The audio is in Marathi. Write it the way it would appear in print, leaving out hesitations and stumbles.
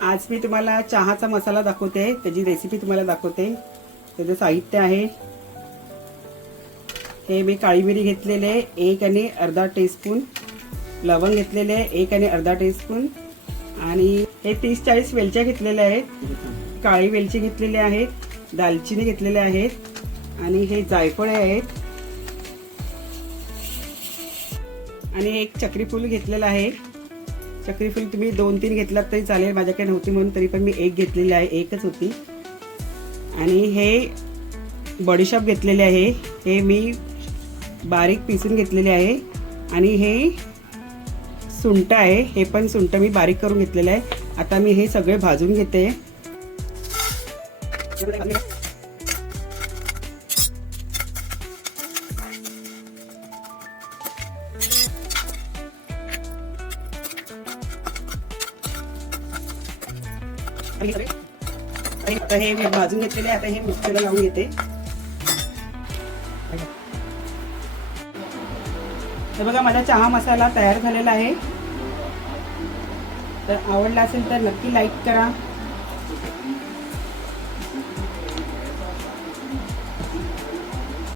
आज मी तुम्हाला चहाचा मसाला दाखवते, त्याची रेसिपी तुम्हाला दाखवते। त्याचं साहित्य आहे हे मी काळी मिरी घेतलेले 1 आणि अर्धा टीस्पून, लवंग घेतलेले 1 आणि अर्धा टीस्पून आणि हे 30-40 वेलच्या घेतलेल्या आहेत, काळी वेलची घेतलेली आहेत, दालचिनी घेतलेल्या आहेत आणि हे जायफळ आहेत आणि एक चक्री फूल घेतलेलं आहे। चक्री फूल तुम्ही 2-3 घेतलात तरी चालेल, माझ्याकडे नव्हती म्हणून तरी पण मी एक घेतलेली आहे, एकच होती। आणि हे बडीशॉप घेतलेले आहे, हे मी बारीक पिसून घेतलेले आहे आणि हे सुंठ आहे, हे पण सुंठ मी बारीक करून घेतलेलं आहे। आता मी हे सगळे भाजून घेते। आता हे मी भाजून घेतलेले, आता हे मिक्सरला लावून घेते। हे बघा माझा चहा मसाला तयार झालेला आहे। तर आवडला असेल तर नक्की लाईक करा,